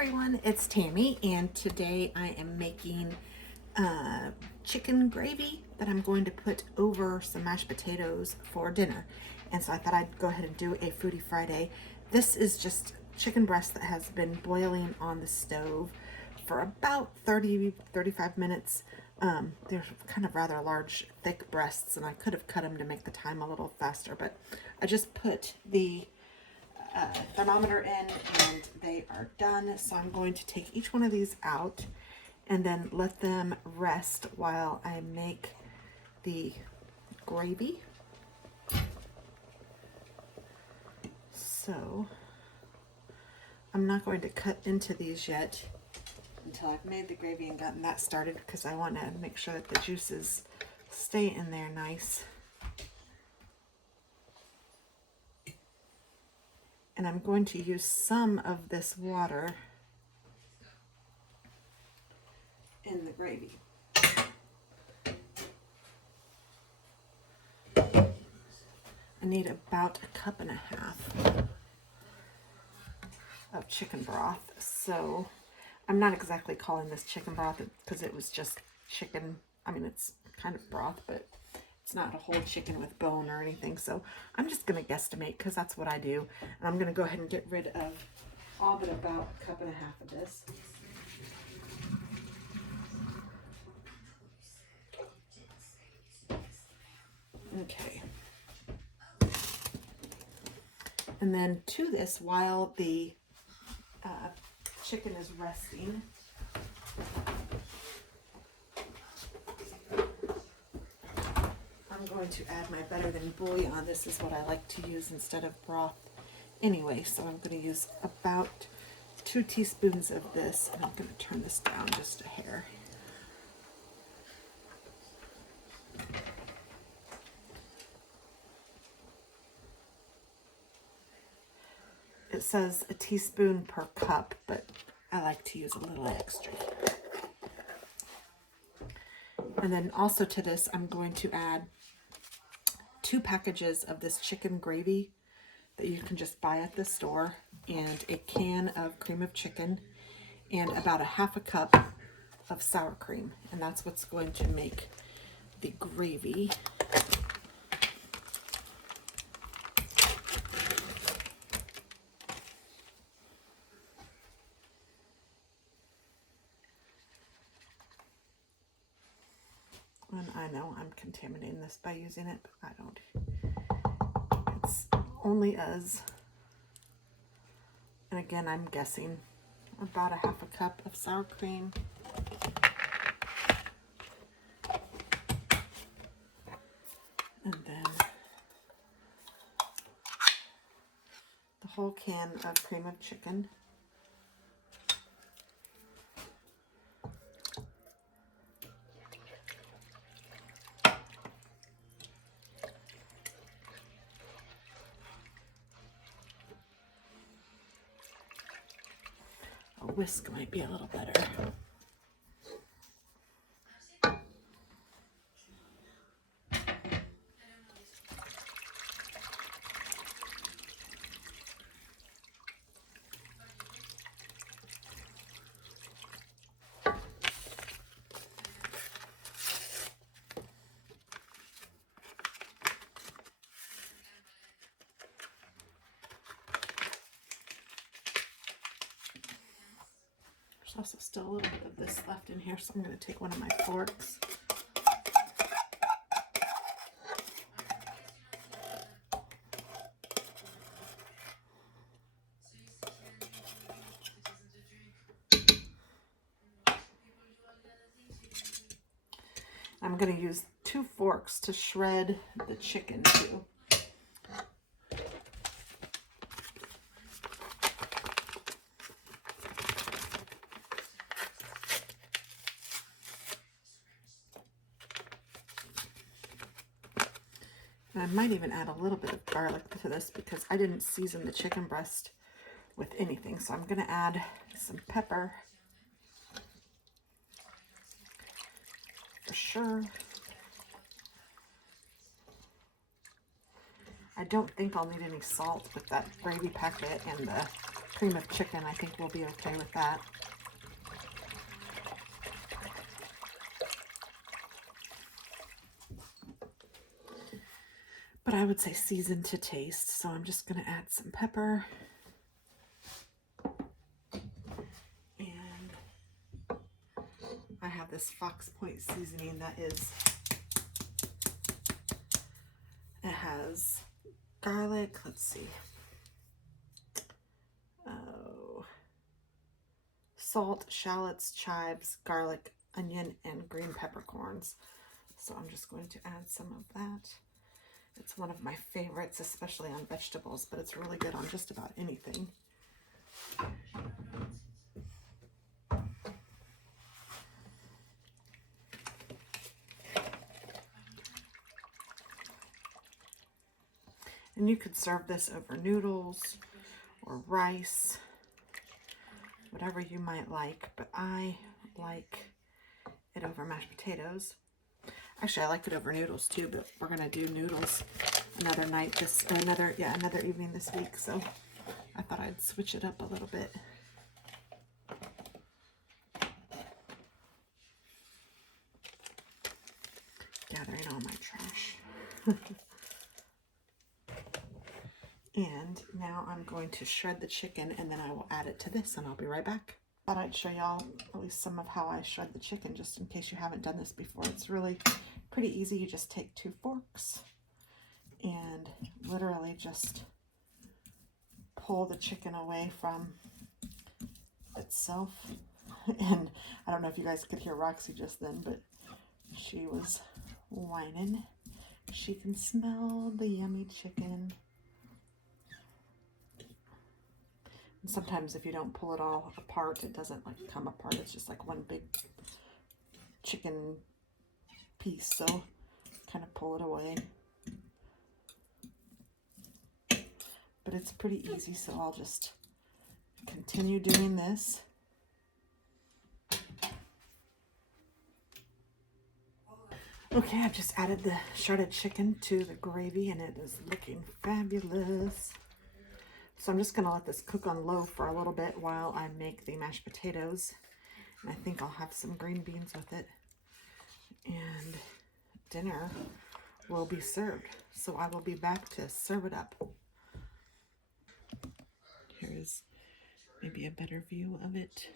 everyone, it's Tammy, and today I am making chicken gravy that I'm going to put over some mashed potatoes for dinner. And so I thought I'd go ahead and do a Foodie Friday. This is just chicken breast that has been boiling on the stove for about 30-35 minutes. They're kind of rather large, thick breasts, and I could have cut them to make the time a little faster, but I just put the thermometer in and they are done. So I'm going to take each one of these out and then let them rest while I make the gravy. So I'm not going to cut into these yet until I've made the gravy and gotten that started, because I want to make sure that the juices stay in there nice. And I'm going to use some of this water in the gravy. I need about 1.5 cups of chicken broth. So I'm not exactly calling this chicken broth because it was just chicken. I mean, it's kind of broth, but it's not a whole chicken with bone or anything. So I'm just going to guesstimate because that's what I do. And I'm going to go ahead and get rid of all but about 1.5 cups of this. Okay. And then to this, while the chicken is resting, I'm going to add my better than bouillon. This is what I like to use instead of broth anyway. So I'm going to use about 2 teaspoons of this, and I'm going to turn this down just a hair. It says a teaspoon per cup, but I like to use a little extra. And then also to this, I'm going to add 2 packages of this chicken gravy that you can just buy at the store, and a can of cream of chicken, and about 1/2 cup of sour cream. And that's what's going to make the gravy. And I know I'm contaminating this by using it, but I don't. It's only us. And again, I'm guessing about 1/2 cup of sour cream. And then the whole can of cream of chicken. A whisk might be a little better. There's also still a little bit of this left in here, so I'm going to take one of my forks. I'm going to use 2 forks to shred the chicken too. And I might even add a little bit of garlic to this because I didn't season the chicken breast with anything. So I'm going to add some pepper for sure. I don't think I'll need any salt with that gravy packet and the cream of chicken, I think we'll be okay with that. But I would say season to taste, so I'm just going to add some pepper. And I have this Fox Point seasoning that is, it has garlic, let's see, salt, shallots, chives, garlic, onion, and green peppercorns. So I'm just going to add some of that. It's one of my favorites, especially on vegetables, but it's really good on just about anything. And you could serve this over noodles or rice, whatever you might like, but I like it over mashed potatoes. Actually, I like it over noodles too, but we're gonna do noodles another night, another evening this week, so I thought I'd switch it up a little bit. Gathering all my trash. And now I'm going to shred the chicken, and then I will add it to this, and I'll be right back. Thought I'd show y'all at least some of how I shred the chicken, just in case you haven't done this before. It's really pretty easy. You just take 2 forks and literally just pull the chicken away from itself. And I don't know if you guys could hear Roxy just then, but she was whining. She can smell the yummy chicken. And sometimes if you don't pull it all apart, it doesn't like come apart. It's just like one big chicken piece. So kind of pull it away. But it's pretty easy, so I'll just continue doing this. Okay, I've just added the shredded chicken to the gravy, and it is looking fabulous. So I'm just going to let this cook on low for a little bit while I make the mashed potatoes. And I think I'll have some green beans with it. And dinner will be served. So I will be back to serve it up. Here's maybe a better view of it.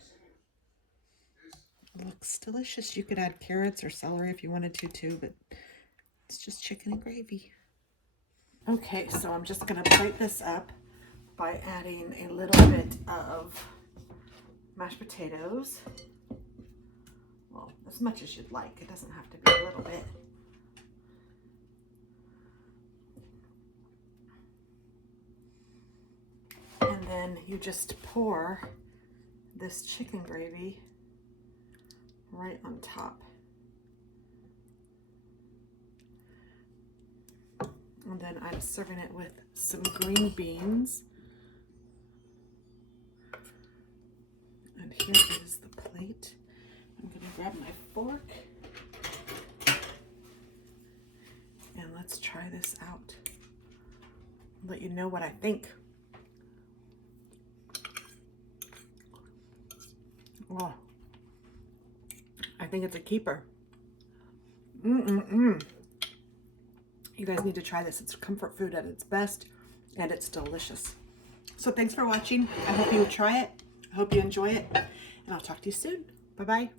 It looks delicious. You could add carrots or celery if you wanted to too, but it's just chicken and gravy. Okay, so I'm just going to plate this up by adding a little bit of mashed potatoes. Well, as much as you'd like. It doesn't have to be a little bit. And then you just pour this chicken gravy right on top. And then I'm serving it with some green beans. And here is the plate. I'm going to grab my fork. And let's try this out. I'll let you know what I think. Oh, I think it's a keeper. You guys need to try this. It's comfort food at its best, and it's delicious. So thanks for watching. I hope you try it. I hope you enjoy it, and I'll talk to you soon. Bye-bye.